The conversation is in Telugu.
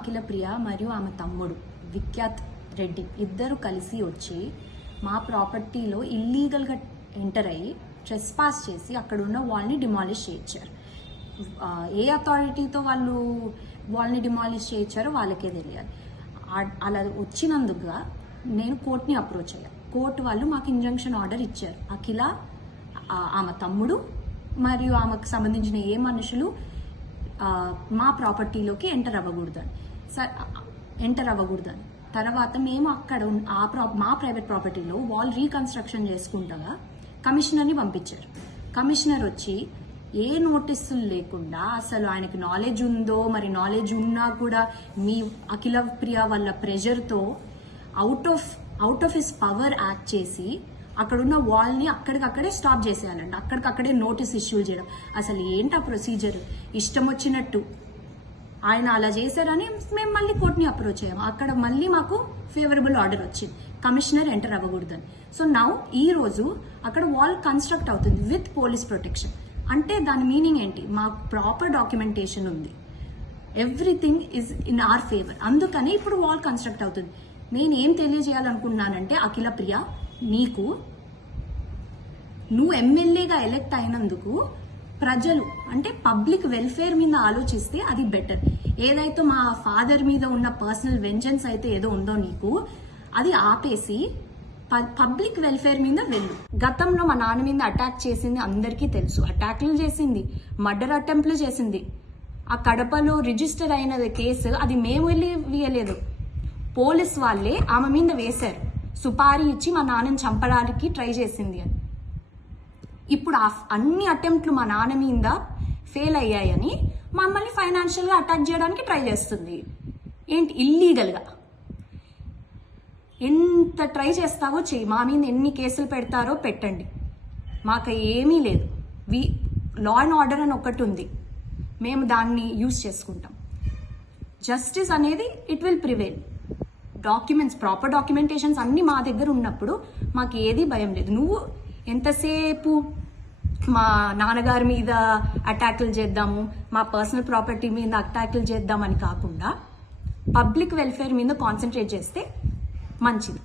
అఖిల ప్రియ మరియు ఆమె తమ్ముడు విఖ్యాత్ రెడ్డి ఇద్దరు కలిసి వచ్చి మా ప్రాపర్టీలో ఇల్లీగల్గా ఎంటర్ అయ్యి ట్రెస్పాస్ చేసి అక్కడ ఉన్న వాల్ని డిమాలిష్ చేయించారు. ఏ అథారిటీతో వాళ్ళు వాల్ని డిమాలిష్ చేయించారో వాళ్ళకే తెలియాలి. అలా వచ్చినందుకుగా నేను కోర్టుని అప్రోచ్ అయ్యాను. కోర్టు వాళ్ళు మాకు ఇంజంక్షన్ ఆర్డర్ ఇచ్చారు. అఖిల, ఆమె తమ్ముడు మరియు ఆమెకు సంబంధించిన ఏ మనుషులు మా ప్రాపర్టీలోకి ఎంటర్ అవ్వకూడదని. తర్వాత మేము అక్కడ మా ప్రైవేట్ ప్రాపర్టీలో వాల్ రీకన్స్ట్రక్షన్ చేసుకుంటా కమిషనర్ని పంపించారు. కమిషనర్ వచ్చి ఏ నోటీసులు లేకుండా అసలు ఆయనకి నాలెడ్జ్ ఉందో మరి నాలెడ్జ్ ఉన్నా కూడా మీ అఖిల ప్రియ వాళ్ళ ప్రెషర్తో out of his power act చేసి అక్కడున్న వాల్ని అక్కడికక్కడే స్టాప్ చేసేయాలండి. అక్కడికక్కడే నోటీస్ ఇష్యూ చేయడం. అసలు ఏంటి ఆ ప్రొసీజర్? ఇష్టం వచ్చినట్టు ఆయన అలా చేశారని మేము మళ్ళీ కోర్టుని అప్రోచ్ అయ్యాము. అక్కడ మళ్ళీ మాకు ఫేవరబుల్ ఆర్డర్ వచ్చింది, కమిషనర్ ఎంటర్ అవ్వకూడదని. సో నౌ ఈ రోజు అక్కడ వాల్ కన్స్ట్రక్ట్ అవుతుంది విత్ పోలీస్ ప్రొటెక్షన్. అంటే దాని మీనింగ్ ఏంటి? మాకు ప్రాపర్ డాక్యుమెంటేషన్ ఉంది, everything is in are favour. అందుకని ఇప్పుడు వాల్ కన్స్ట్రక్ట్ అవుతుంది. నేను ఏం తెలియజేయాలనుకుంటున్నానంటే అఖిల ప్రియ, నువ్వు ఎమ్మెల్యేగా ఎలెక్ట్ అయినందుకు ప్రజలు అంటే పబ్లిక్ వెల్ఫేర్ మీద ఆలోచిస్తే అది బెటర్. ఏదైతే మా ఫాదర్ మీద ఉన్న పర్సనల్ వెంజెన్స్ అయితే ఏదో ఉందో నీకు, అది ఆపేసి పబ్లిక్ వెల్ఫేర్ మీద వెళ్ళు. గతంలో మా నాన్న మీద అటాక్ చేసింది అందరికీ తెలుసు. అటాక్లు చేసింది, మర్డర్ అటెంప్ట్లు చేసింది. ఆ కడపలో రిజిస్టర్ అయిన కేసు అది మేము వెళ్ళి వేయలేదు, పోలీస్ వాళ్ళే ఆమె మీద వేశారు. సుపారీ ఇచ్చి మా నాన్నని చంపడానికి ట్రై చేసింది అని. ఇప్పుడు అన్ని అటెంప్ట్లు మా నాన్న మీద ఫెయిల్ అయ్యాయని మమ్మల్ని ఫైనాన్షియల్గా అటాక్ చేయడానికి ట్రై చేస్తుంది. ఏంటి? ఇల్లీగల్గా. ఎంత ట్రై చేస్తావో చెయ్యి, మా మీద ఎన్ని కేసులు పెడతారో పెట్టండి, మాకు ఏమీ లేదు. లా అండ్ ఆర్డర్ అని ఒకటి ఉంది, మేము దాన్ని యూజ్ చేసుకుంటాం. జస్టిస్ అనేది it will prevail. Documents, proper documentations అన్నీ మా దగ్గర ఉన్నప్పుడు మాకు ఏది భయం లేదు. నువ్వు ఎంతసేపు మా నాన్నగారి మీద అటాక్లు చేద్దాము, మా పర్సనల్ ప్రాపర్టీ మీద అటాక్లు చేద్దామని కాకుండా పబ్లిక్ వెల్ఫేర్ మీద కాన్సన్ట్రేట్ చేస్తే మంచిది.